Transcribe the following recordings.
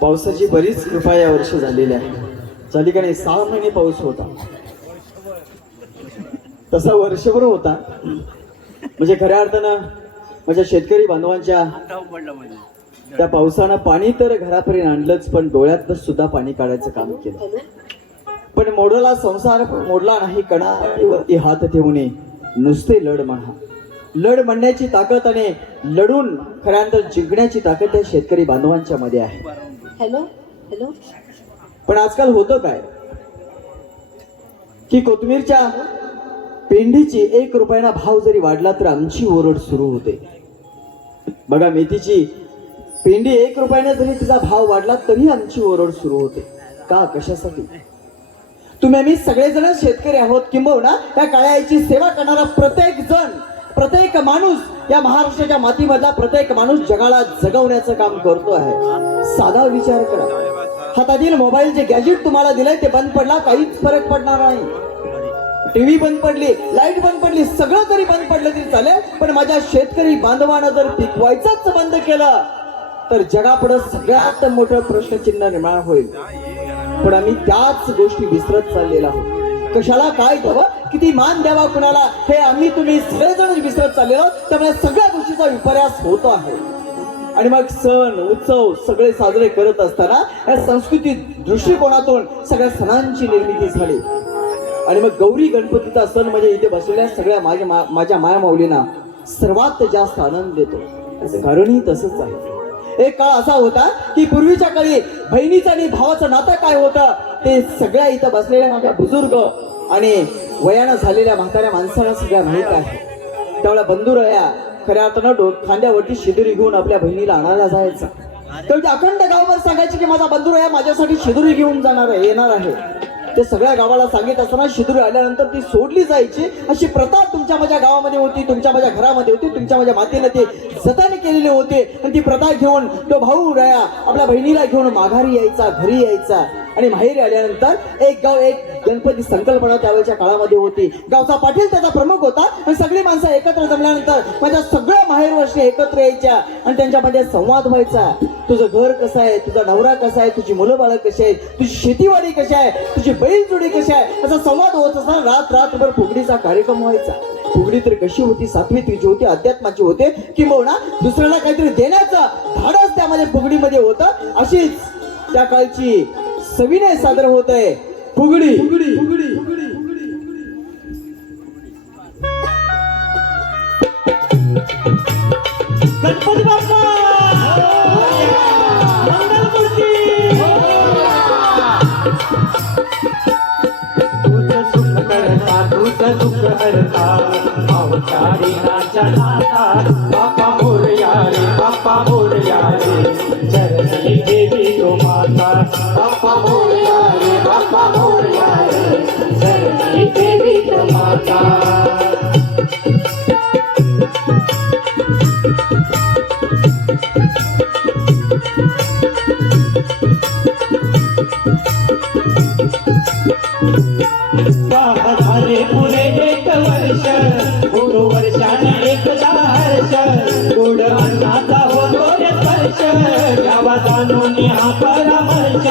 पावसाची बरीच कृपा या वर्षी झालेली आहे. झाली का नाही? 6 महिने पाऊस होता, तसा वर्षभर होता. म्हणजे खऱ्या अर्थानं माझ्या शेतकरी बांधवांच्या त्या पावसानं पाणी तर घरापर्यंत आणलंच, पण डोळ्यातलं सुद्धा पाणी काढायचं काम केलं. पण मोडला संसार मोडला नाही कणावरती हात ठेवून नुसते लढ म्हणा. लढ म्हणण्याची ताकद आणि लढून खऱ्यानंतर जिंकण्याची ताकद त्या शेतकरी बांधवांच्या मध्ये आहे. Hello hello. पण आजकाल होतं काय की कोथमीरच्या पेंडीची 1 रुपयाना भाव जरी वाढला तर आमची ओरड सुरू होते. बघा, मेथीची पेंडी 1 रुपयाने जरी तिचा भाव वाढला तरी आमची ओरड सुरू होते. का? कशासाठी? तुम्ही आम्ही सगळेजण शेतकरी आहोत, किंबहुना त्या काळ्या आईची सेवा करणारा प्रत्येक जण, प्रत्येक माणूस, या महाराष्ट्राच्या मातीमधला प्रत्येक माणूस जगाला जगवण्याचं काम करतो आहे. साधा विचार करा, हातातील मोबाईल जे गॅजेट तुम्हाला दिलंय ते बंद पडला, काहीच फरक पडणार नाही. टीव्ही बंद पडली, लाईट बंद पडली, सगळं जरी बंद पडलं तरी चालेल, पण माझ्या शेतकरी बांधवानं जर पिकवायचंच बंद केलं तर जगापुढे सगळ्यात मोठं प्रश्नचिन्ह निर्माण होईल. पण आम्ही त्याच गोष्टी विसरत चाललेला आहोत. कशाला काय द्यावं, किती मान द्यावा कुणाला, हे आम्ही तुम्ही सगळेजण विसरत चाललेलो. त्यामुळे सगळ्या गोष्टीचा विपर्यास होतो आहे. आणि मग सण उत्सव सगळे साजरे करत असताना या संस्कृती दृष्टिकोनातून सगळ्या सणांची निर्मिती झाली. आणि मग गौरी गणपतीचा सण म्हणजे इथे बसलेल्या सगळ्या माझ्या माया माऊलींना सर्वात जास्त आनंद देतो. कारणही तसंच आहे. एक काळ असा होता की पूर्वीच्या काळी बहिणीचं आणि भावाचं नातं काय होतं ते सगळ्या इथं बसलेल्या माझ्या बुजुर्ग आणि वयानं झालेल्या म्हाताऱ्या माणसाला सगळ्या माहीत आहे. त्यावेळेला बंधुराया खऱ्या अर्थानं खांद्यावरती शिदुरी घेऊन आपल्या बहिणीला आणायला जायचा. तर ते अखंड गावावर सांगायचे की माझा बंधुराया माझ्यासाठी शिदुरी घेऊन येणार आहे. ते सगळ्या गावाला सांगित असताना शिदुरी आल्यानंतर ती सोडली जायची. अशी प्रथा तुमच्या माझ्या गावामध्ये होती, तुमच्या माझ्या घरामध्ये होती, तुमच्या माझ्या मातेने ते जतन केलेले होते. आणि ती प्रथा घेऊन तो भाऊ राया आपल्या बहिणीला घेऊन माघारी यायचा, घरी यायचा. आणि माहेरी आल्यानंतर एक गाव एक गणपती संकल्पना त्यावेळेच्या काळामध्ये होती. गावचा पाटील त्याचा प्रमुख होता. आणि सगळी माणसं एकत्र जमल्यानंतर माझ्या सगळ्या माहेर वर्षी एकत्र यायच्या आणि त्यांच्यामध्ये संवाद व्हायचा. तुझं घर कसं आहे, तुझा नवरा कसा आहे, तुझी मुलं बाळं कशी आहेत, तुझी शेतीवाडी कशी आहे, तुझी बैलजोडी कशी आहे, असा संवाद होत असताना रात्रभर फुगडीचा कार्यक्रम व्हायचा. फुगडी तर कशी होती, सात्विकची होती, अध्यात्माची होते, किंबहुना दुसऱ्याला काहीतरी देण्याचं धाडस त्यामध्ये फुगडीमध्ये होतं. अशीच त्या काळची सविनय सादर होत आहे फुगडी. गणपती बाप्पा मंगलमूर्ती. तुझं सुख करता, तुझं दुःख हरता, अवतारी नाचा नाता. बाप्पा मोरया रे, बाप्पा मोरया रे, चरणी देवी तो माता. बाप्पा मोरया रे, बाप्पा मोरया रे, चरणी देवी तो माता. झाले पुरे 1 वर्ष, गोड वर्षाने एकदा हर्ष, गोड अन्नाचा होतो रे स्पर्श, गावा जाणून हा परामर्श.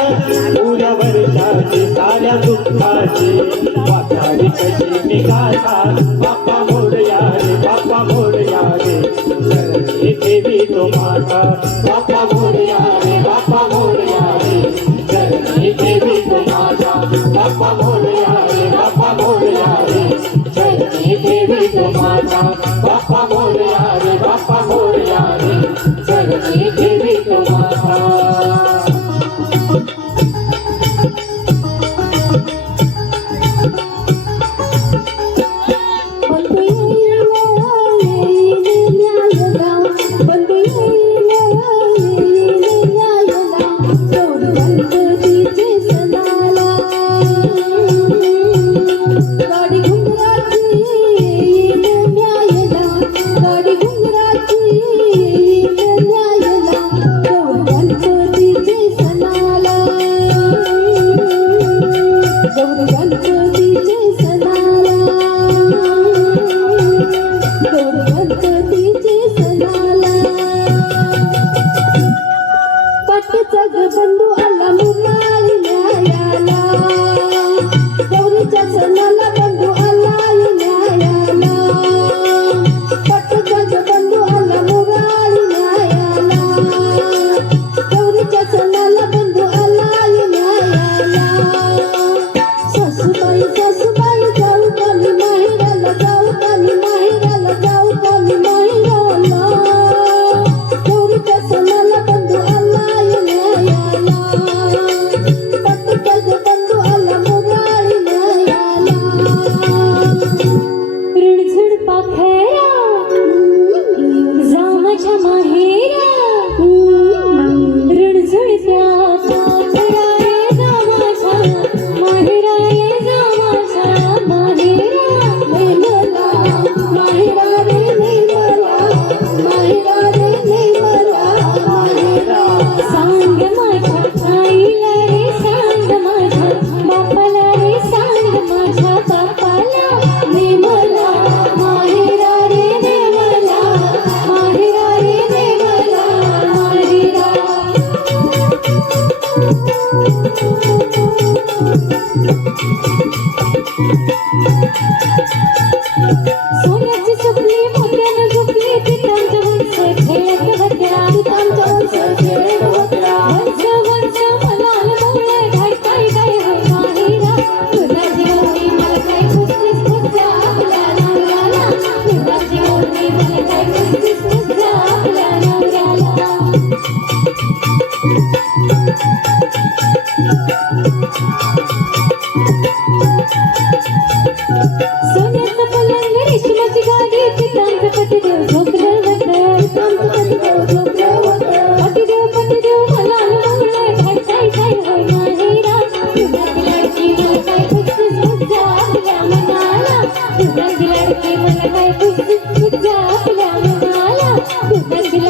पुऱ्या वर्षाची साऱ्या दुःखाची वाटाडी कशी निघाला. बाप्पा मोरया रे, बाप्पा मोरया रे, चरणी देवी तो माता. बाप्पा मोरया रे, बाप्पा मोरया रे, चरणी देवी तो माता. बाप्पा मोरया रे, बाप्पा मोरया रे, चरणी देवी तो माता. बाप्पा मोरया रे, बाप्पा मोरया रे, चरणी देवी तो माता. गणपतीचे सणाला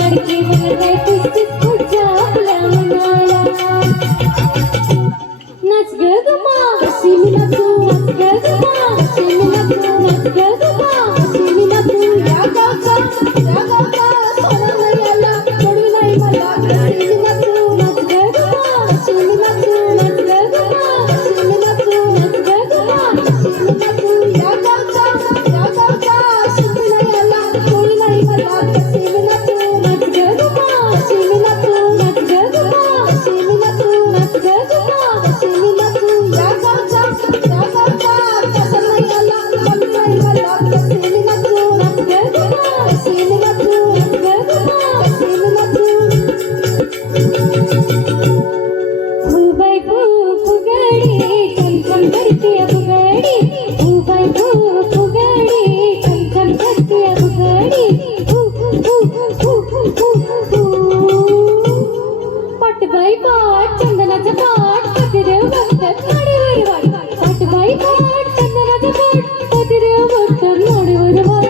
लाडकी बनते तुझीच तुझ्या आपल्या मनाला नाच ग गमा कशी मी नाचू नाच ग गमा कशी मी नाचू नाच ग गमा कशी मी नाचू या गावचा सोना नाही आला पडू नाही मला कशी मी नाचू नाच ग गमा कशी मी नाचू नाच ग गमा कशी मी नाचू नाच ग गमा कशी मी नाचू या गावचा शिंपी नाही आला पडू नाही मला कशी मी नाचू नाच ग गमा कशी मी नाचू नाच ग गमा कशी मी नाचू नाच ग गमा कशी मी नाचू या गावचा कसं नाही आला पडू नाही मला कशी मी नाचू नाच ग गमा कशी मी नाचू नाच ग गमा कशी मी नाचू फुबाई फुगाडी छम करते फुगाडी फुबाई फुगाडी छम करते फुगाडी पाटबाई पाट चंदनाचा पाट पतिदेव बघतात माडीवर वाट पाटबाई पाट चंदनाचा पाट पतिदेव बघतात माडीवर वाट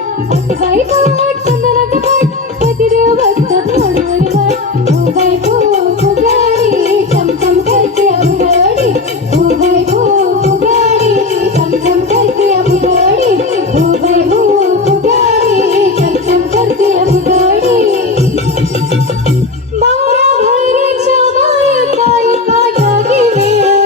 पाटबाई पाट चंदनाचा पाट पतिदेव बघतात माडीवर वाट फुबाई फुगाडी छम करते फुगाडी फुबाई फुगाडी छम करते फुगाडी फुबाई फुगाडी छम करते फुगाडी मारा भरच्या बायका एका जागी मिळूया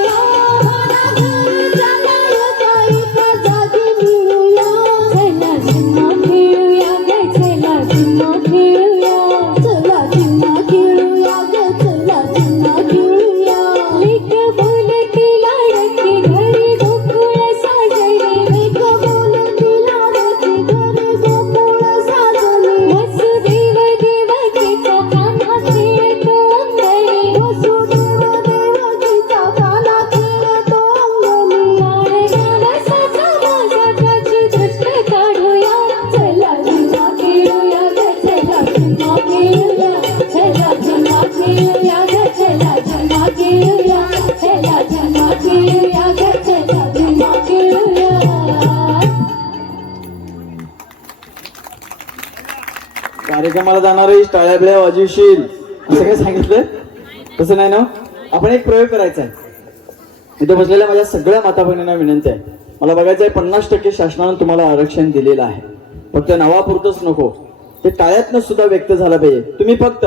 मारा भरच्या बायका एका जागी मिळूया चला झिम्मा खेळूया ग चला झिम्मा खेळूया चला झिम्मा खेळूया ग चला झिम्मा खेळूया लेक बोलती लाडकी घरी गोकुळ साजले लेक बोलती लाडकी घरी गोकुळ साजले वसुदेव देवकीचा कान्हा खेळतो अंगणी वसुदेव देवकीचा कान्हा खेळतो अंगणी लाडक्याला साचा माझा त्याची दृष्ट काढूया चला झिम्मा खेळूया ग चला झिम्मा खेळूया चला झिम्मा खेळूया ग चला झिम्मा खेळूया चला झिम्मा खेळूया ग चला झिम्मा खेळूया कार्यक्रमाला जाणारे टाळ्या बिळ्या वाजवशील असं काय सांगितलं तसं नाही ना. आपण एक प्रयोग करायचा आहे. इथे बसलेल्या माझ्या सगळ्या माता बहिणींना विनंती आहे, मला बघायचं आहे 50% शासनानं तुम्हाला आरक्षण दिलेलं आहे. फक्त नावापुरतंच नको, ते टाळ्यातनं सुद्धा व्यक्त झालं पाहिजे. तुम्ही फक्त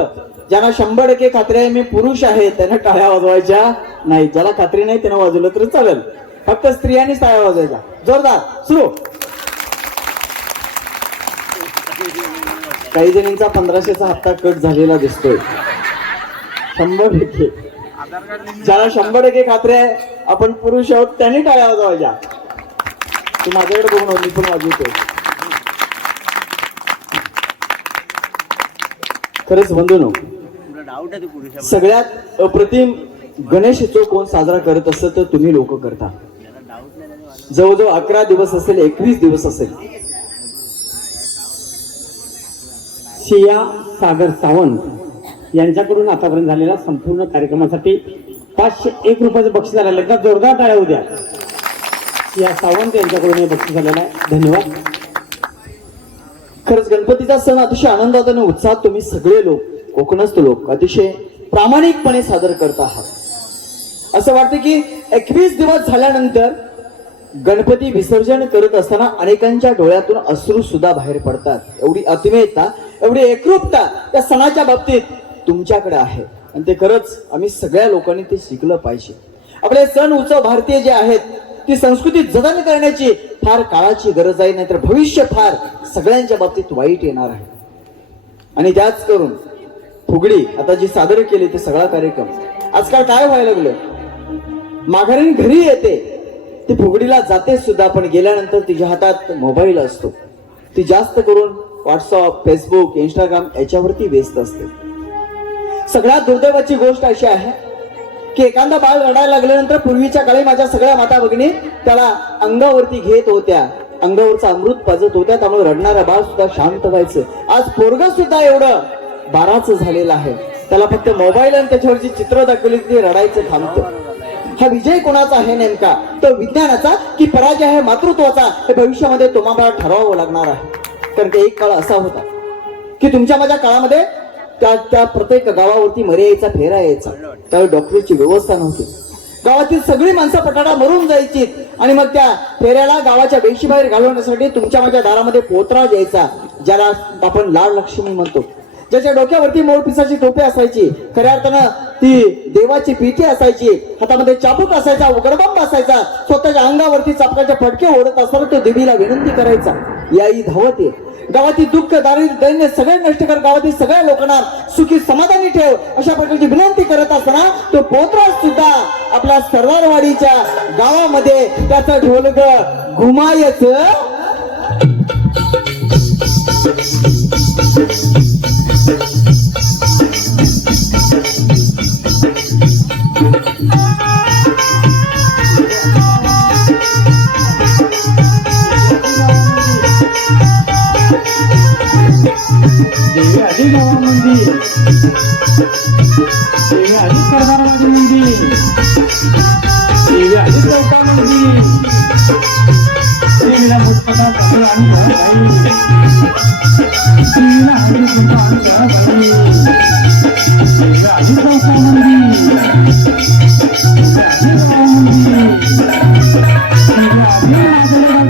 ज्यांना 100% खात्री आहे मी पुरुष आहे त्यांना टाळ्या वाजवायच्या नाही, ज्याला खात्री नाही त्यांना वाजवलं तर चालेल. फक्त स्त्रियांनीच टाळ्या वाजवायच्या. जोरदार सुरू. काही जणींचा 1500चा हप्ता कट झालेला दिसतोय. 100%. ज्याला 100% खात्री आहे आपण पुरुष आहोत त्यांनी टाळ्या वाजवायच्या. तू माझ्याकडे बघून मी पण वाजवतोय. खरंच बंधूनो, सगळ्यात अप्रतिम गणेशोत्सव कोण साजरा करत असतं तर तुम्ही लोक करता. जवळजवळ 11 दिवस असेल, 21 दिवस असेल. सिया सागर सावंत यांच्याकडून आतापर्यंत झालेल्या संपूर्ण कार्यक्रमासाठी 501 रुपयाचं बक्षीस आलेलं आहे. एकदा जोरदार टाळ्या उद्या. सिया सावंत यांच्याकडून हे बक्षीस आलेलं आहे. धन्यवाद. खरंच गणपतीचा सण अतिशय आनंदात आणि उत्साहात तुम्ही सगळे लोक, कोकणस्थ लोक अतिशय प्रामाणिकपणे सादर करत आहात. असं वाटतं की 21 दिवस झाल्यानंतर गणपती विसर्जन करत असताना अनेकांच्या डोळ्यातून अश्रू सुद्धा बाहेर पडतात. एवढी आत्मीयता, एवढी एकरूपता त्या सणाच्या बाबतीत तुमच्याकडे आहे आणि ते खरंच आम्ही सगळ्या लोकांनी ते शिकलं पाहिजे. आपले सण उत्सव भारतीय जे आहेत ती संस्कृती जतन करण्याची फार काळाची गरज आहे, नाहीतर भविष्य फार सगळ्यांच्या बाबतीत वाईट येणार आहे. आणि त्याच करून फुगडी आता जी सादर केली ते सगळा कार्यक्रम आजकाल काय व्हायला लागलं, माघारीन घरी येते ती फुगडीला जाते सुद्धा, पण गेल्यानंतर तिच्या हातात मोबाईल असतो. ती जास्त करून व्हॉट्सअप, फेसबुक, इंस्टाग्राम याच्यावरती व्यस्त असते. सगळ्यात दुर्दैवाची गोष्ट अशी आहे की एखादा बाळ रडायला लागल्यानंतर पूर्वीच्या काळी माझ्या सगळ्या माता भगिनी त्याला अंगावरती घेत होत्या, अंगावरचा अमृत पाजत होत्या, त्यामुळे रडणारा बाळ सुद्धा शांत व्हायचं. आज पोरग सुद्धा एवढं बाराचं झालेलं आहे, त्याला फक्त मोबाईल आणि त्याच्यावरची चित्र दाखवली की रडायचं थांबतं. हा विजय कोणाचा आहे नेमका, तो विज्ञानाचा की पराजय आहे मातृत्वाचा, हे भविष्यामध्ये तुम्हाला ठरवावं लागणार आहे. कारण की एक काळ असा होता की तुमच्या माझ्या काळामध्ये त्या प्रत्येक गावावरती मर्यायचा फेरा यायचा. त्यावेळी डॉक्टरची व्यवस्था नव्हती. गावातील सगळी माणसं पटाडा मरून जायची आणि मग त्या फेऱ्याला गावाच्या वेशीबाहेर घालवण्यासाठी तुमच्या माझ्या दारामध्ये पोतरा द्यायचा, ज्याला आपण लाड लक्ष्मी म्हणतो. ज्याच्या डोक्यावरती मोरपिसाची टोपी असायची, खऱ्या अर्थानं ती देवाची पिठी असायची, हातामध्ये चाबूक असायचा, उघडबंब असायचा, स्वतःच्या अंगावरती चापकाचे फटके ओढत असताना तो देवीला विनंती करायचा, याई धावते गावातील दुःख दारिद्र्य दैन्य सगळे नष्ट कर, गावातील सगळ्या लोकांना सुखी समाधानी ठेव, अशा प्रकारची विनंती करत असताना तो पोतराज सुद्धा आपल्या सरदारवाडीच्या गावामध्ये त्याचा ढोलक घुमायचं. देवी आधी गावामध्ये, देवी आधी सरदारवाडीमध्ये, देवी आधी चौकामध्ये, देवीला मुठपटा पकड आणि घराबाई, देवीला हळदी कुंकू आणि घराबाई, देवी आधी चौकामध्ये, देवी आधी गावामध्ये, देवी आधी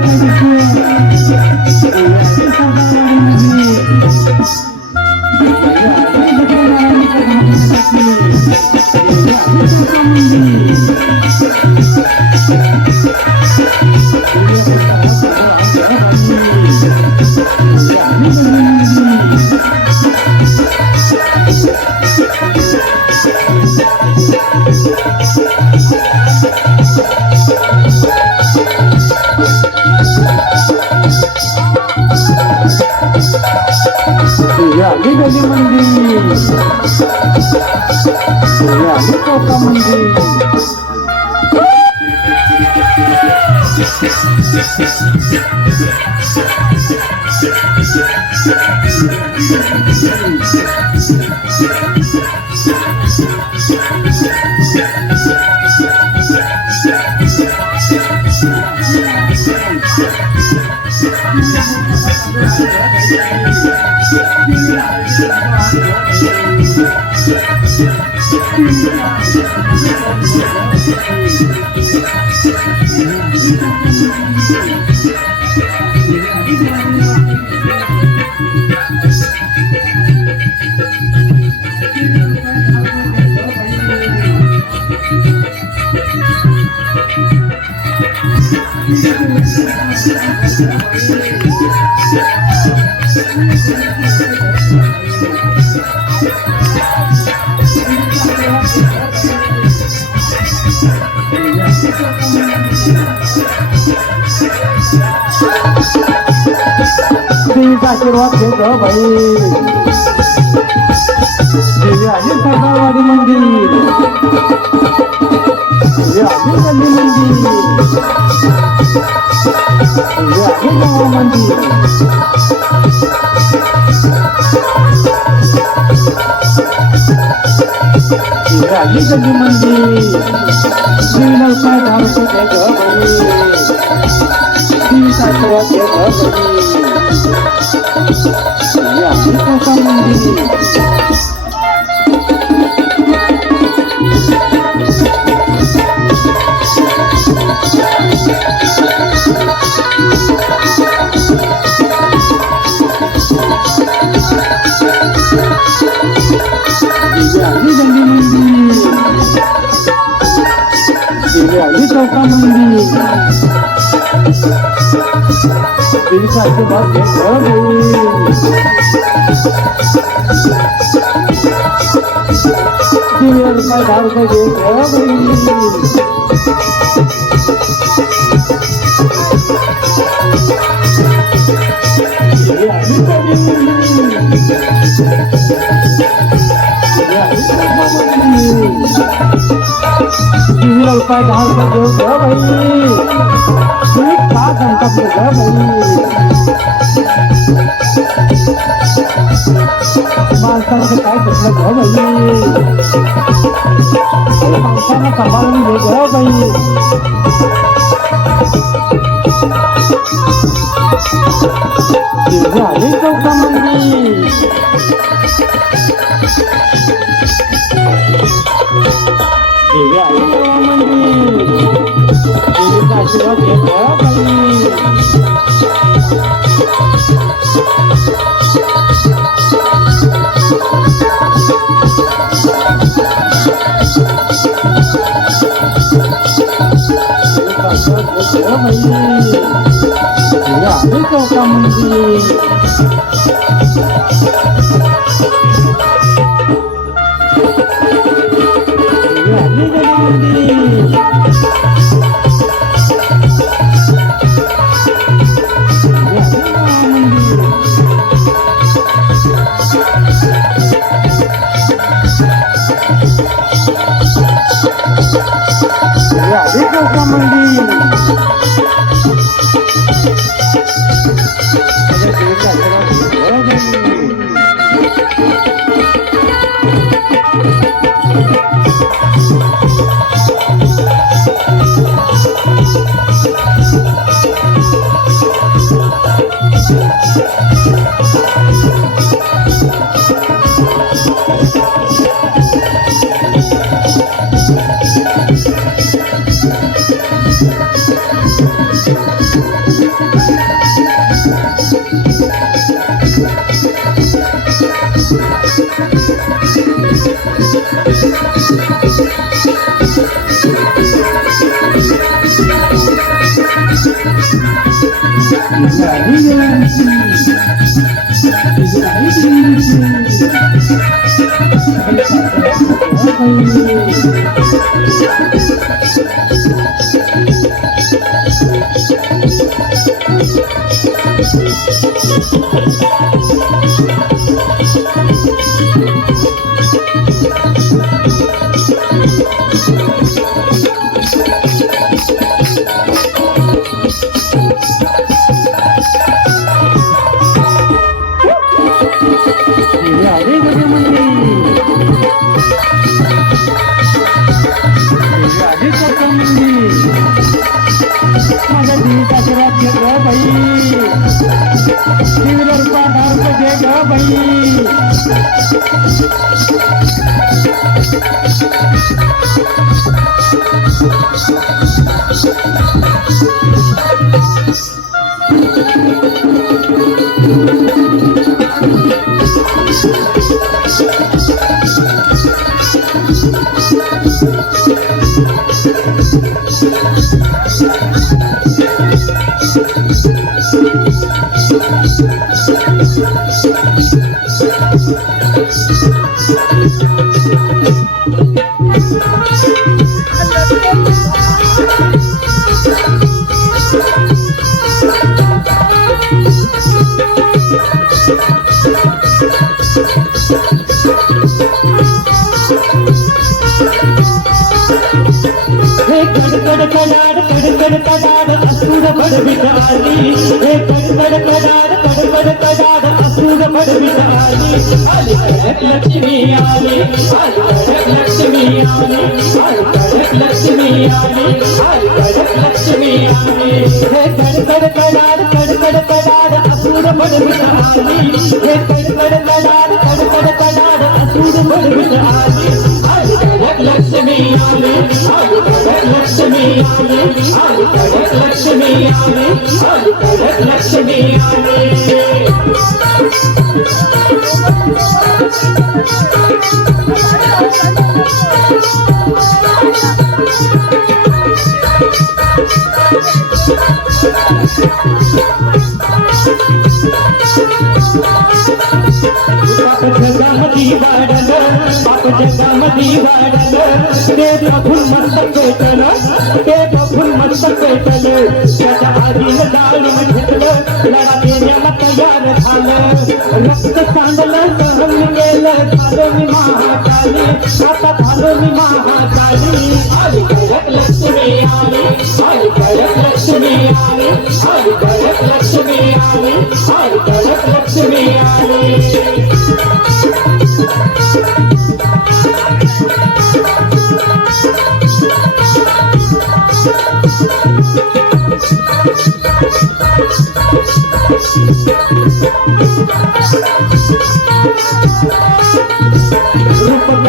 नागोलगावच्या दिसू, देवी आधी सरदारवाडीमध्ये, आली गली मंदिर, आली चौका मंदिर, देवीचा आशीर्वाद घेत बाई, देवी आली सरदारवाडी मंदिर, देवी आली गल्ली मंदिर, देवी आली गावा मंदिर, देवी आली गल्ली मंदिर, देवीला उपाय धावतो घेत बाई, देवीचा आशीर्वाद घेत बाई, देवी आली चौका मंदिर, देवी आली चौका मंदिर, देवीचा आशीर्वाद घेत देवीवर काय 10 रुपये देवीला उपाय 10 रुपये देऊ ग बाई, खूप का धमकावलं ग बाई, माणसाचं काय घेतलं ग बाई, माणसाला सांभाळून घे ग बाई, देवी आली चौका मंदिर, देवी आई देवीचा आशीर्वाद घेत चौका मंदिर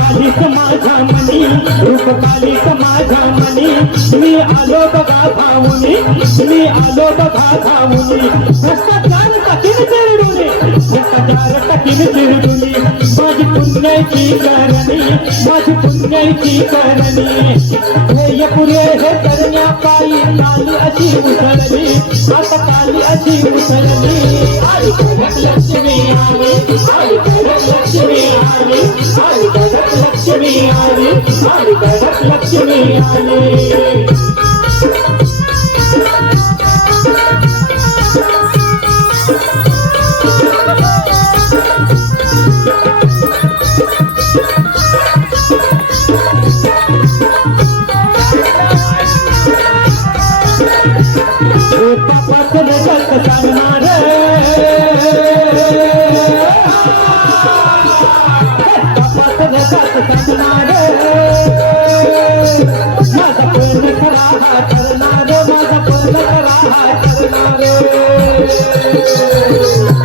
पालिक माझ्या मनी रूप पालिक माझ्या मनी मी आलो बघा धावूनी मी आलो बघा धावूनी भ्रष्टाचार टाकीन चिरडुनी भ्रष्टाचार टाकीन चिरडुनी माझी पुण्याची करणी माझी पुण्याची करणी हे पुरे हे करण्या पायी काली अशी उसळली आता काली अशी उसळली आई कडक लक्ष्मी आली आई कडक लक्ष्मी आली आई कडक लक्ष्मी आली आई कडक लक्ष्मी आली पापाचं जगत सांगणार पापाचं जगत सांगणार माझा पूर्ण खरा हा करणार माझा पूर्ण खरा हा करणार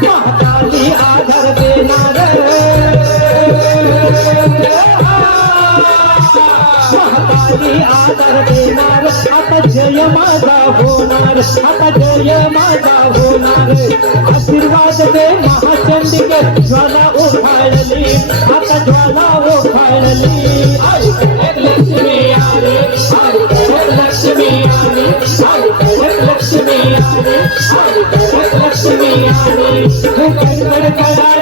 महाकाली आधार देणार महाकाली आधार देणार आता जय माझा होणार आता जय माझा होणार आशीर्वाद दे महाचंडिके ज्वाला उभाळली आता ज्वाला उभाळली आई कडक लक्ष्मी आली आई कडक लक्ष्मी आली आई कडक लक्ष्मी आली आई कडक लक्ष्मी आली हे कडकड कडाड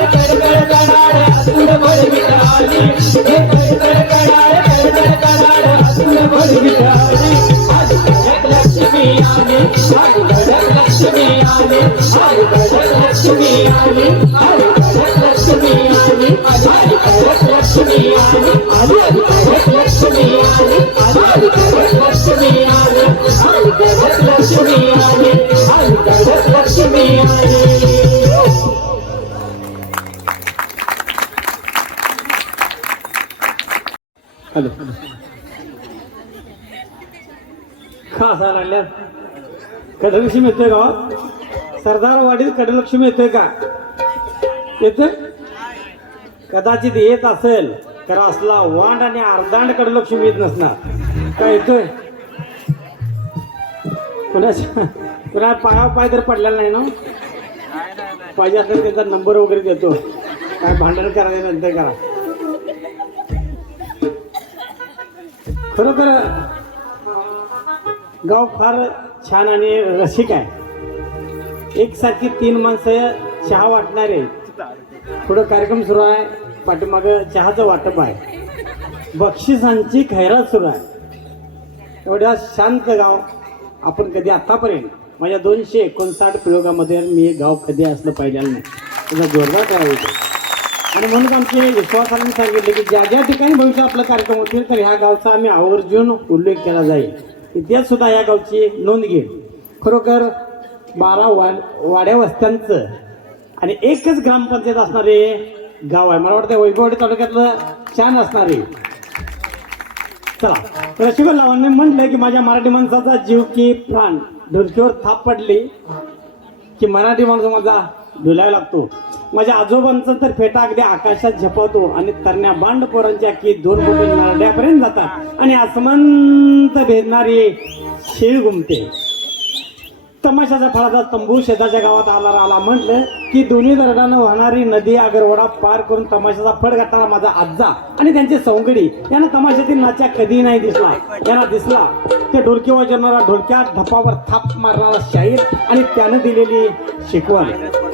असुर भरवित आली हे कडकड कडाड असुर भरवित आली आई कडक लक्ष्मी आली आई कडक लक्ष्मी आली आई कडक लक्ष्मी आली आई कडक लक्ष्मी आली आई कडक लक्ष्मी आली आई कडक लक्ष्मी आली आई कडक लक्ष्मी आली आई कडक लक्ष्मी आली आई कडक लक्ष्मी आली हॅलो खासा लागल्यात कडलक्ष्मी येतोय गावात सरदार वाडीत कडलक्ष्मी येतोय का येतोय कदाचित येत असेल तर असला वांड आणि अर्धांड कडलक्ष्मी येत नसणार काय येतोय कुणा पायावर पाय तर पडलेला नाही ना पाहिजे असेल त्याचा नंबर वगैरे देतो काय भांडण करायचं नंतर करा खरोखर गाव फार छान आणि रसिक आहे एकसारखी 3 माणसं चहा वाटणारे पुढं कार्यक्रम सुरू आहे पाठीमागं चहाचं वाटप आहे बक्षिसांची खैरात सुरू आहे एवढ्या शांत गाव आपण कधी आतापर्यंत माझ्या 259 प्रयोगामध्ये मी हे गाव कधी असलं पाहिजेलं नाही त्याचा जोरदार करायचं आणि म्हणून आमचे विश्वासाने सांगितले की ज्या ज्या ठिकाणी भविष्यात आपला कार्यक्रम होतील तर ह्या गावचा आम्ही आवर्जून उल्लेख केला जाईल इतिहास सुद्धा या गावची नोंद घेईल खरोखर 12 वाड्या वस्त्यांचं आणि एकच ग्रामपंचायत असणारे गाव आहे मला वाटतं वैभववाडी तालुक्यातलं छान असणारे चला रसिक लावांनी म्हटलं की माझ्या मराठी माणसाचा जीव की प्राण ढोलकीवर थाप पडली की मराठी माणूस माझा डुलायला लागतो माझ्या आजोबांचा तर फेटा अगदी आकाशात झपावतो आणि तरण्या बांड पोरांच्या की 2 बोटी नरड्यापर्यंत जातात आणि आसमंत भेदणारी शेळ घुमते तमाशाचा फळाचा तंबू शेताच्या गावात आला म्हटलं की दोन्ही दरडानं वाहणारी नदी आगरवडा पार करून तमाशाचा फड घालणारा माझा आज्जा आणि त्यांचे सवंगडी यांना तमाशातील नाच्या कधी नाही दिसला यांना दिसला ते ढोलकी वाजवणारा ढोलक्यात धपावर थाप मारणारा शाहीर आणि त्यानं दिलेली शिकवण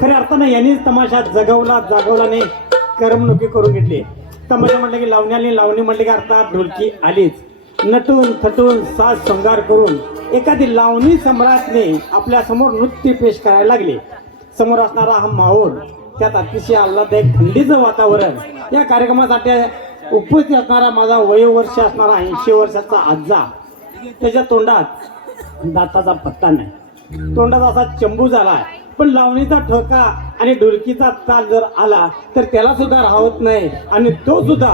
खऱ्या अर्थानं यांनीच तमाशा जागवलाने करमणुकी करून घेतली तमाशा म्हटलं की लावणी म्हटलं की अर्थात ढोलकी आलीच नटून थटून साज शृंगार करून एखादी लावणी सम्राटने आपल्या समोर नृत्य पेश करायला लागले समोर असणारा हा माहोल त्यात अतिशय आल्हाददायक थंडीचं वातावरण या कार्यक्रमासाठी उपस्थित असणारा माझा वयोवर्ष असणारा 80 वर्षाचा आज्जा त्याच्या तोंडात दाताचा पत्ता नाही तोंडात असा चंबू झालाय पण लावणीचा ठोका आणि ढोलकीचा ताल जर आला तर त्याला सुद्धा राहत नाही आणि तो सुद्धा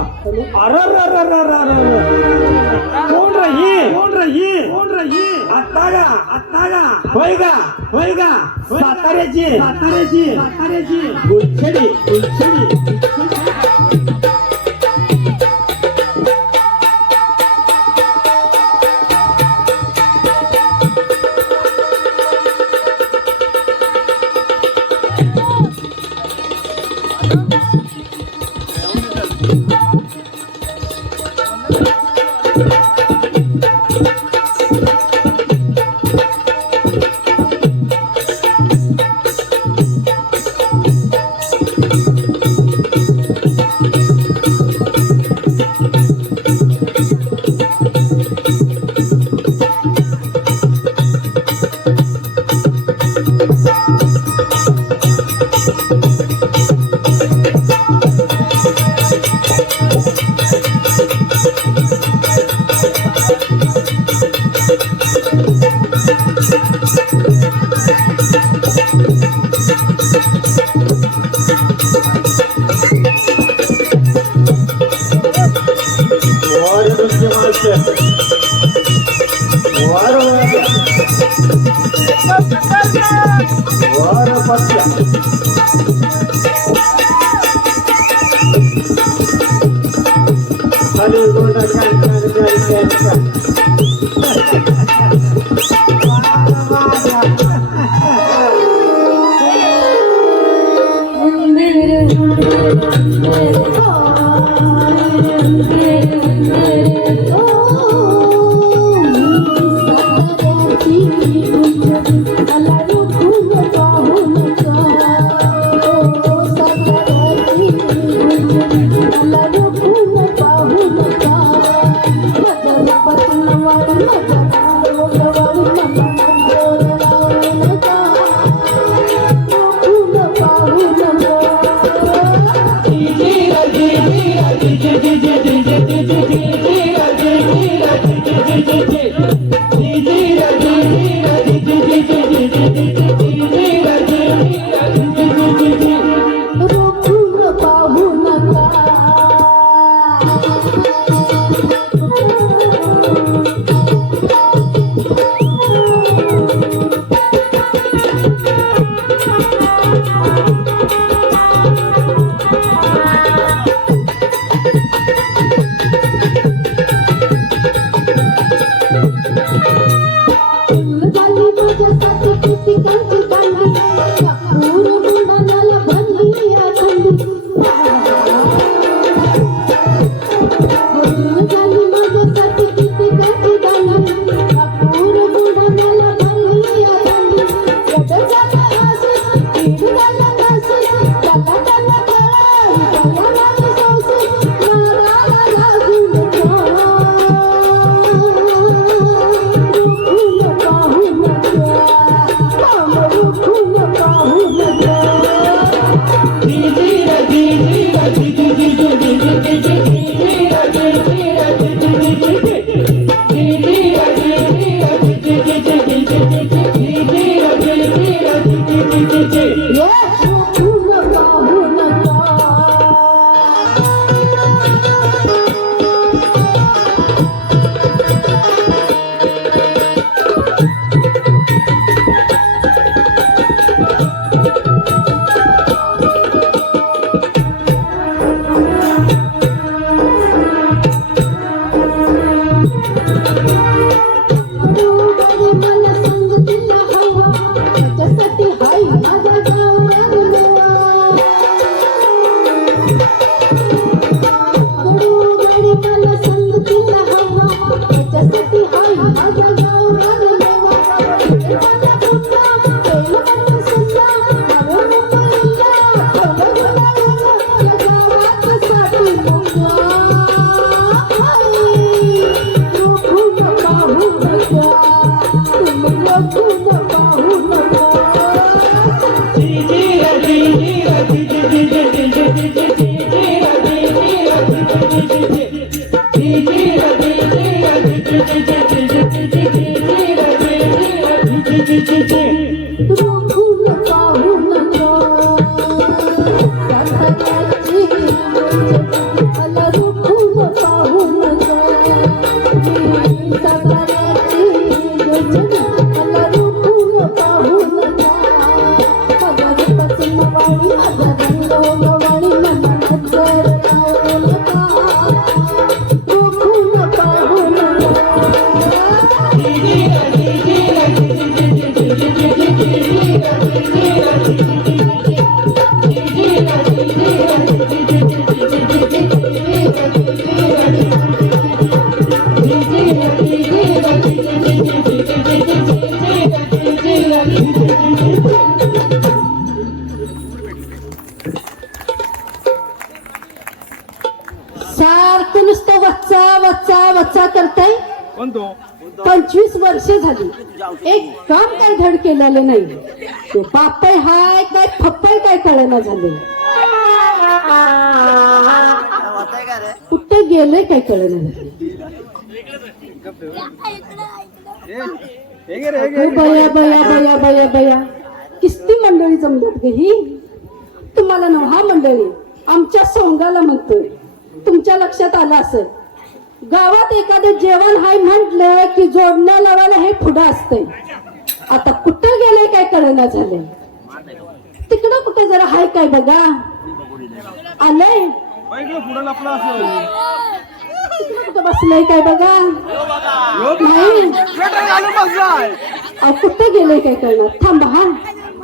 कोण रही होय गा साताऱ्याची गुलछडी स्पर्श वार पश्या खाली गोंडा छान सारखं नुसतं वच्चा वच्चा वच्चा करताय. 25 वर्ष झाली एक काम काय धड केलेलं नाही. ते पापय हाय काय फप्पाय काय कळना झाले. कुठे गेले काय कळना झाले. बया बया बया बया बया किस्ती मंडळी जमल्यात ग ही. तुम्हाला नव हा मंडळी आमच्या सोंगाला म्हणतोय. तुमच्या लक्षात आलं असेल गावात एखादं जेवण हाय म्हटलं की जोडण्या लावायला हे पुढं असतंय. आता कुठं गेलंय काय कळना झालंय. तिकडं कुठे जरा हाय काय बघा. आलंय तिकडं कुठं बसलंय काय बघा. नाही अहो, कुठं गेलंय काय कळणार. थांबा हा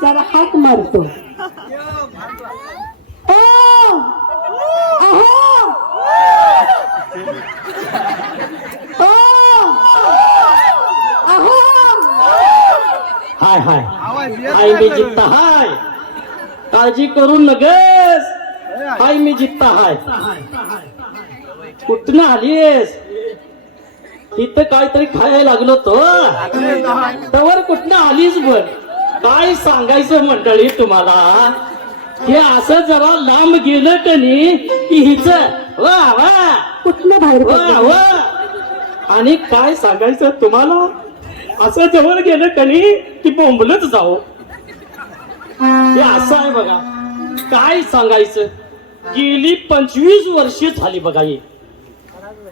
जरा हाक मारतो. ओ अहो ओ अहो हाय हाय हाय मी जित्ता हाय. काळजी करू नगस. हाय मी जित्ता हाय. कुठनं आलीस. इथं काहीतरी खायला लागलो तो तवर कुठनं आलीस. बर काय सांगायचं मंडळी तुम्हाला. हे असं जरा लांब गेलं कनी की हिच वा वा कुठलं बाहेर वा पडलं? वा. आणि काय सांगायचं तुम्हाला. असं जवळ गेलं कनी की बोंबलच जाऊ. हे असं आहे बघा. काय सांगायचं. गेली 25 वर्षे झाली बघा ही.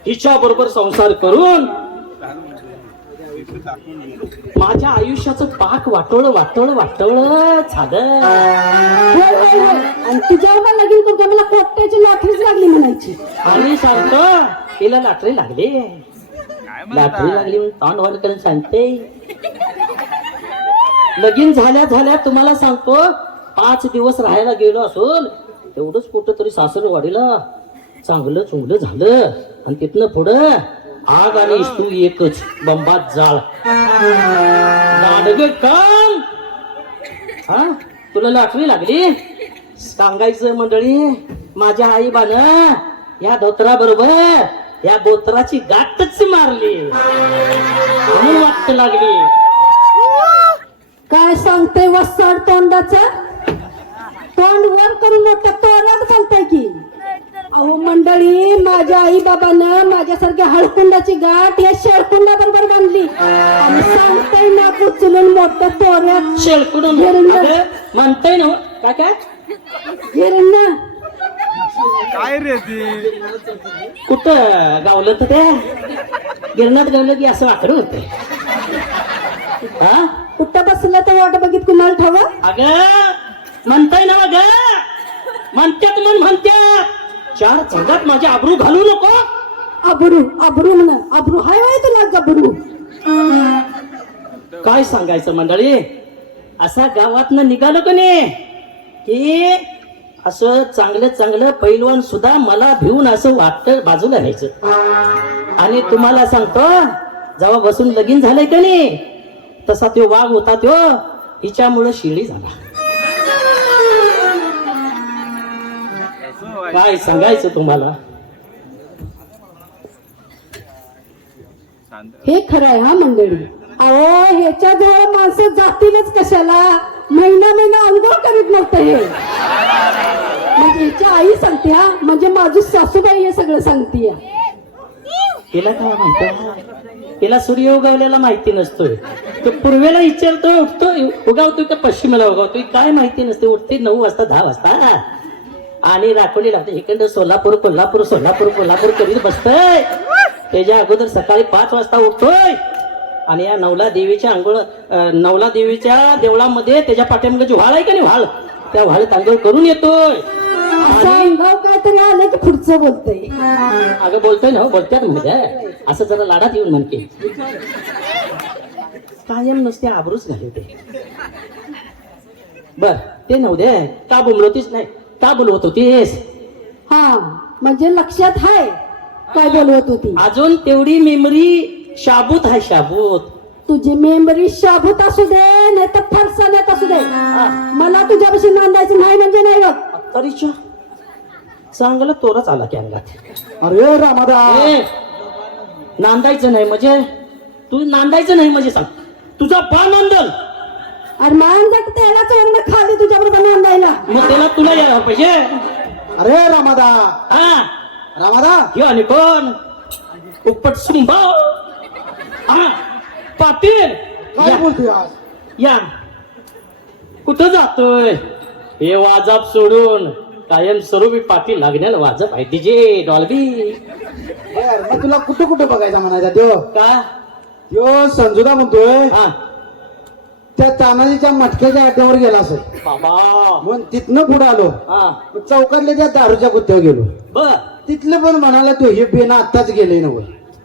हिच्या बरोबर संसार करून माझ्या आयुष्याचं पाक वाटोळ वाटोळ वाटोळ झालं. होय होय होय. आणि तुझ्यावर लगीन करू का मला कोट्याची लॉटरीच लागली म्हणायची. आणि सांगतो तिला लॉटरी लागली. लॉटरी लागली म्हणून तोंड वर करून सांगते. लगीन झाल्या झाल्या तुम्हाला सांगतो 5 दिवस राहायला गेलो असून तेवढंच कुठं तरी सासरवाडीला चांगलं चुंगलं झालं. आणि तिथनं पुढं आग आणि इस्तू एकच बंबात जाळ. दाडग काम. हा तुला लॉटरी लागली. सांगायचं मंडळी माझ्या आईबानं या धोत्रा बरोबर या बोत्राची गाठच मारली म्हणून वाटत लागली. काय सांगते वसाड तोंडाचं. तोंड वर करून मोठं तोंडात सांगताय की. अहो मंडळी माझ्या आई बाबानं माझ्यासारख्या हळकुंडाची गाठ या शेळकुंडा बरोबर बांधली. आणि सांगताय ना उचलून मोठं तोऱ्यात शेळकुडून म्हणताय ना काय काय हिरण्य. काय रे ती कुठं गावलं तर त्या गिरणात गावलं की असं वाकडं होत. हा कुठं बसलं तर वाट बघित कुणाला ठावा. अगं म्हणताय ना ग. म्हणत्यात म्हणत्यात 4 चौघात माझी आबरू घालू नको. अब्रू अब्रू म्हण. अब्रू हाय वाय तुला गब्रू. काय सांगायचं मंडळी. असा गावातनं निघालो का नाही की असं चांगलं चांगलं पैलवान सुद्धा मला भिवून असं वाटतं बाजूला न्यायचं. आणि तुम्हाला सांगतो जेव्हा बसून लगीन झालंय का नाही तसा तो वाघ होता तो हिच्यामुळं शिळी झाला. काय सांगायचं तुम्हाला. हे खरं आहे हा मंडळी. अहो ह्याच्या जवळ माणसं जातीलच कशाला. महिना महिना अंघोळ करीत नव्हतं हे. मग ह्याच्या आई सांगते हा. म्हणजे माझी सासूबाई हे सगळं सांगते. तिला काय म्हणतो. तिला सूर्य उगवलेला माहिती नसतोय. तो पूर्वेला विचारतो उठतो उगावतोय का पश्चिमेला उगवतोय काय माहिती नसते. उठते 9 वाजता 10 वाजता आणि राखोली लागते. इकडं सोलापूर कोल्हापूर सोलापूर कोल्हापूर करीत बसतय. त्याच्या अगोदर सकाळी 5 वाजता उठतोय आणि या नवला देवीच्या आंघोळ नवला देवीच्या देवळामध्ये त्याच्या पाठीमागे व्हाळ आहे का नाही व्हाळ त्या व्हाळीत आंघोळ करून येतोय. अंगाव काहीतरी आलं की पुढचं बोलतय. अगं बोलतोय ना बोलत्यात म्हणजे असं जरा लाडात येऊन म्हणते. कायम नुसते आबरूच घाले ते. बर ते नव्ह दे. का बोलवतीस नाही का बोलवत होतीस. हा म्हणजे लक्षात हाय काय बोलवत होती. अजून तेवढी मेमरी शाबूत आहे शाबूत. तुझी मेमरी शाबूत असू दे नाही तर फरसाण्यात असू दे. मला तुझ्यापाशी नांदायचं नाही म्हणजे नाही बघ. तरीच्या चांगलं तोरच आला की अंगात. अरे रामादा ए, नांदायचं नाही म्हणजे तू नांदायचं नाही म्हणजे सांग तुझा बा नांदल. अरे मान जात त्याला चोरलं खाली तुझ्या बरोबर नांदायला. मग त्याला तुला यायला पाहिजे. अरे रामादा हा रामादा हे आणि कोण उपट सुंभाव. हा पाटील काय या, बोलतोय आज. या कुठं जातोय. हे वाजाप सोडून कायमस्वरूपी पाठी लागण्याला वाजत आहे डीजे डॉल्बी. बर, मग तुला कुठं कुठं बघायचा म्हणायचा त्यो का त्यो संजुदा म्हणतोय हा त्या तानाजीच्या मटक्याच्या अड्ड्यावर गेला असेल. बाबा मग तिथनं पुढे आलो, हा मग चौकातल्या त्या दारूच्या गुत्त्यावर गेलो. बर तिथलं पण म्हणाला तो हे बेना आत्ताच गेले नव,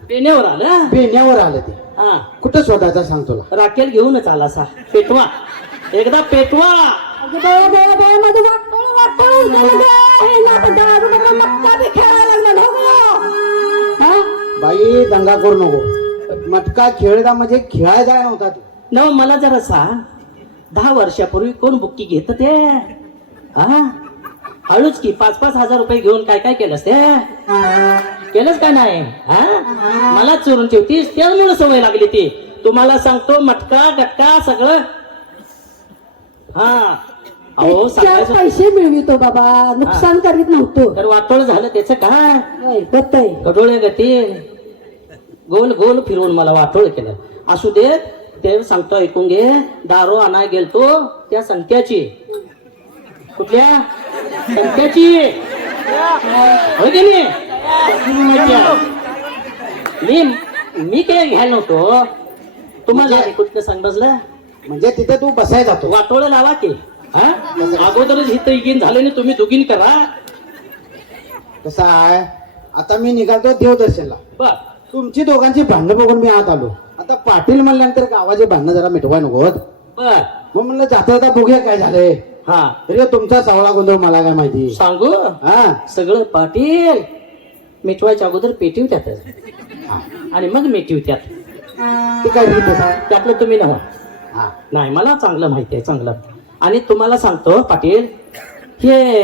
पेण्यावर आलं. बेण्यावर आलं ते. हा कुठं शोधायचा सांग तुला. राखेल घेऊनच आला सा पेटवा एकदा पेटवा. अगं बाया बाया बाया माझं वाटोळ उचललं गं. हे ना आता दारू नका मटका बी खेळायला लागला हो गं. हा? बाई दंगा करू नको. मटका खेळदा म्हणजे खेळायचा नव्हता तो. न मला जरा सांग 10 वर्षापूर्वी कोण बुक्की घेत ते हा हळूच की 5-5 हजार रुपये घेऊन काय काय केलंस ते केलंच काय नाही हा मला चोरून ठेवतीस त्यामुळे सवय लागली ती. तुम्हाला सांगतो मटका गटका सगळं हा अहो चार सांगायचं पैसे मिळवितो बाबा, नुकसान करीत नव्हतो. तर वाटोळ झालं त्याचं काय होय, बघताय. गडोळे गती गोल गोल फिरवून मला वाटोळ केलं. असू दे ते सांगतो ऐकून घे. दारू आणाय गेलतो त्या संख्याची कुठल्या संख्याची होय की नाही? मी काय घ्यायला नव्हतो तुम्हाला कुठलं सांग बसलं म्हणजे तिथे तू बसायचा तो. वाटोळ लावा की हा अगोदरच हिथं इगीन झाले नाही तुम्ही दुगीन करा. कसं आहे आता मी निघालतो देवदर्शनला. बर तुमची दोघांची भांडणं बघून मी आत आलो. आता पाटील म्हणल्यानंतर गावाचे भांडणं जरा मिटवाय नको. बर मग म्हणलं जाता जाता बघूया काय झालंय. हा तरी तुमचा सावळा गोंधळ मला काय माहिती. सांगू हा सगळं पाटील मिटवायच्या अगोदर पेटीव त्यात आणि मग मिटवीव त्यात ते काय रीत आहे? त्यातलं तुम्ही नव्हा हा नाही मला चांगलं माहिती आहे चांगलं. आणि तुम्हाला सांगतो पाटील हे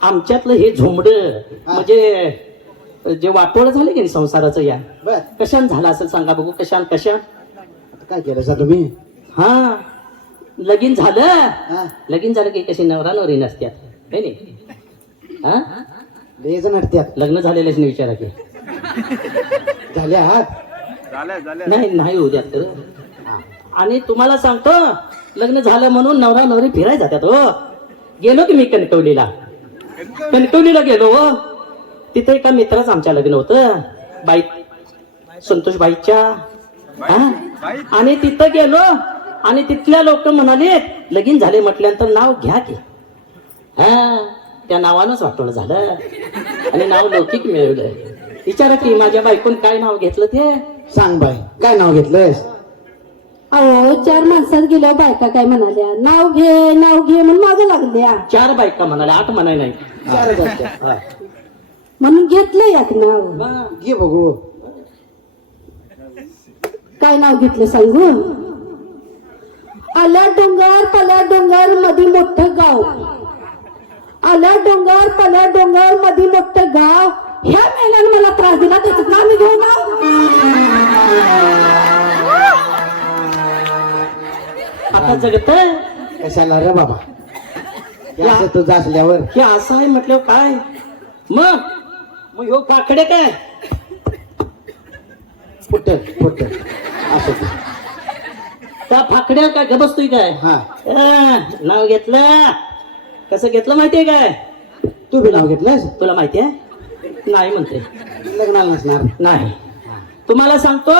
आमच्यातलं हे झोंबड म्हणजे जे वाटोळ झाले की नाही संसाराचं या बर कशान झालं असेल सांगा बघू कशान आता काय केलं सा तुम्ही. हा लगीन झालं हा लगीन झालं की कशी नवरा नवरी नसत्यात है नाही हा लय जण अडत्यात लग्न झालेलेच नाही विचारा की झाले आहात. नाही नाही होऊ द्या तर. आणि तुम्हाला सांगतो लग्न झालं म्हणून नवरा नवरी फिरायला जातात हो. गेलो की मी कणकवलीला गेलो हो. तिथे एका मित्राचं आमच्या लग्न होतं बाई संतोष बाईच्या हा आणि तिथं गेलो आणि तिथल्या लोक म्हणाले लगीन झाले म्हटल्यानंतर नाव घ्या की हा त्या नावानंच वाटवलं झालं आणि नाव लौकिक मिळवलं. विचारा की माझ्या बायकोन काय नाव घेतलं ते सांग बाई काय नाव घेतलंयस. अहो 4 माणसात गेल्या बायका काय म्हणाल्या नाव घे म्हणून मागं लागल्या. 4 बायका म्हणाल्या 8 म्हणाय नाही. चार गोष्टी. हा. म्हणून घेतलं एक नाव. हा. घे बघू. काय नाव घेतलं सांगू. आल्या डोंगर पल्या डोंगर मधी मोठं गाव. आल्या डोंगर पल्या डोंगर मधी मोठं गाव. ह्या महिन्यानं मला त्रास दिला त्याचं नाव मी घेऊ नाव. आता जगत कशाला रे बाबा हे असं तुझं असल्यावर. हे असं आहे म्हटल्यावर काय मग ह्यो काकडे काय फुट असं ते. त्या फाकड्या काय गबसतोय काय हा नाव घेतलं कसं घेतलं माहितीये काय तू बी नाव घेतलंस. तुला माहितीये नाही म्हणते लग्नाला नसणार. नाही तुम्हाला सांगतो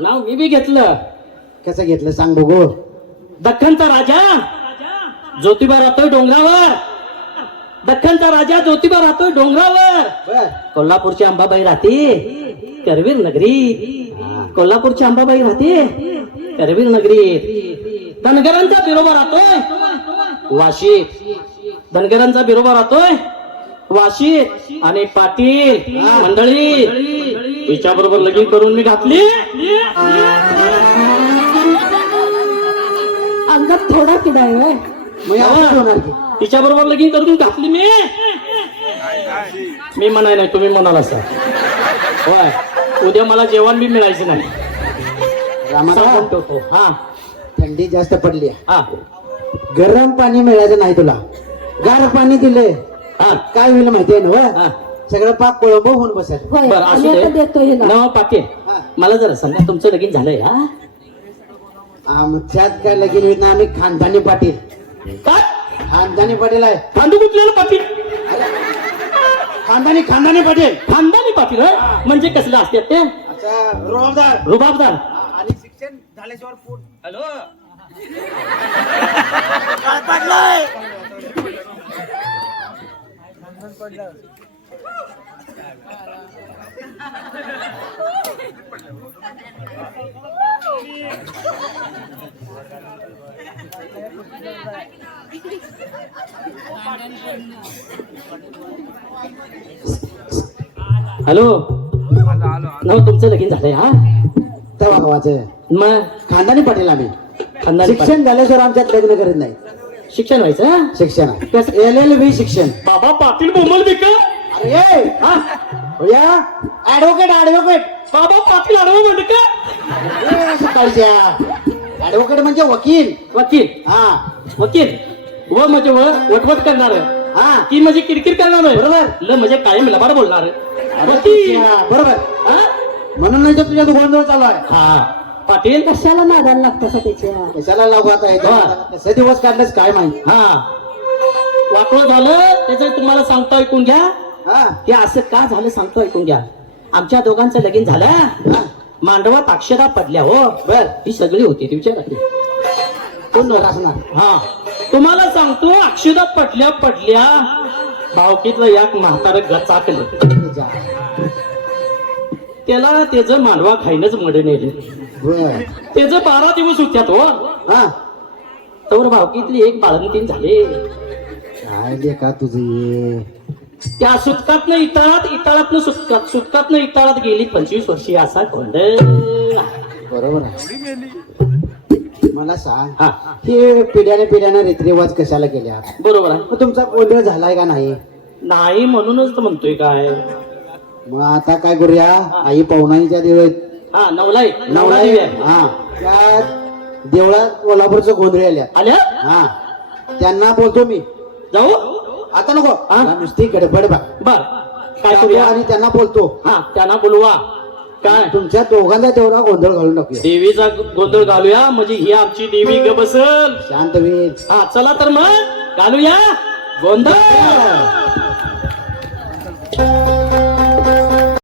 नाव मी बी घेतलं. कसं घेतलं सांग बघू. दख्खनचा राजा ज्योतिबा राहतोय डोंगरावर. दख्खनचा राजा ज्योतिबा राहतोय डोंगरावर. बर कोल्हापूरची अंबाबाई राहते करवीर नगरी. कोल्हापूरची अंबाबाई राहते करवीर नगरी. धनगरांचा बिरोबा राहतोय वाशीत. धनगरांचा बिरोबा राहतोय वाशीत. आणि पाटील मंडळी तिच्या बरोबर लगीन करून मी घातली. अंगात थोडा किडा आहे व्हय. मग असंच होणार की. तिच्या बरोबर लगीन करून घातली मी म्हणाय नाही तुम्ही म्हणाला सर होय उद्या मला जेवण बी मिळायचं नाही. रामाला सांगून ठेवतो. हा थंडी जास्त पडली आहे. हा गरम पाणी मिळायचं नाही तुला. गार पाणी दिले हा काय होईल माहितीये ना व? हा. सगळं पाक कोळंब होऊन बसेल. होय बरं आणि असू आता दे देतो हिला. नाव पाटील हा. मला जरा सांगा तुमचं लगीन झालंय हा आमच्यात काय लगीन होत नाही. आम्ही खानदानी पाटील. काय खानदानी पटेल आहे. खांदू कुठलेलं पाटील? खानदानी खानदानी पटेल. खानदानी पाटील होय? म्हणजे कसले असतात ते? अच्छा रुबाबदार. रुबाबदार. आणि शिक्षण झाल्याशिवाय पोट. हॅलो हॅलो नाव तुमचं लगीन झालंय हा? तेव्हा गावाचं मग खानदानी पटेल आम्ही. खानदानी शिक्षण झाल्याशिवाय आमच्यात लग्न करीत नाही. शिक्षण व्हायचं हा? शिक्षण कसं? LLB शिक्षण. बाबा पाटील बोंबल बिक अरे हा भैया ऍडव्होकेट ऍडव्होकेट. बाबा पाटील आडवं म्हणत का? सकाळच्या ऍडव्होकेट म्हणजे वकील. वकील. हा वकील व म्हणजे वटवट करणार हा की म्हणजे किरकिर करणार बरोबर. ल म्हणजे कायम लबाड बोलणार अरे वकील. तुझ्या, बरोबर. हा? म्हणून नाही तर तुझ्या गोंधळ चालू आहे. हा पाटील कशाला नादाला लागतं त्याच्या? कशाला लागू आता हा. कसे दिवस काढलेस काय माहिती. हा वाटोळ झालं त्याचं तुम्हाला सांगतो ऐकून घ्या. हा हे असं का झालं सांगतो ऐकून घ्या. आमच्या दोघांचं लगीन झालं. हा. मांडवात अक्षरा पडल्या हो. बर ही सगळी होती ती विचारा ती. कोण असणार. हा तुम्हाला सांगतो अक्षरा पडल्या भावकीतलं एक म्हातारं गचाकलं. त्याला त्याचं मांडवा खाईनच मड नेलं. बर त्याचं 12 दिवस होत्यात हो. हा तर भावकीतली एक बाळंतीन झाले. काय लेका तुझे ये. त्या सुटकातनं इटाळातनं सुटकातनं इटाळात गेली 25 वर्षी असा गोंधळ. बरोबर आहे. मला सांग हा हे पिढ्याने रीतिरिवाज कशाला केल्या. बरोबर आहे. मग तुमचा गोंधळ झालाय का नाही. नाही म्हणूनच तर म्हणतोय काय. मग आता काय करूया. आई पवनाईच्या देवळात हा नवला देवी आहे. हा त्या देवळात कोल्हापूरचं गोंधळी आल्या. आल्या हा त्यांना बोलतो मी. जाऊ आता नको हा? मला नुसती गडबड बा. बर काय करूया. आणि त्यांना बोलतो हा त्यांना बोलवा. काय तुमच्या दोघांचा तेवढा गोंधळ घालून टाकूया. देवीचा गोंधळ घालूया म्हणजे ही आमची देवी ग बसल. शांत होईल. हा चला तर मग घालूया गोंधळ.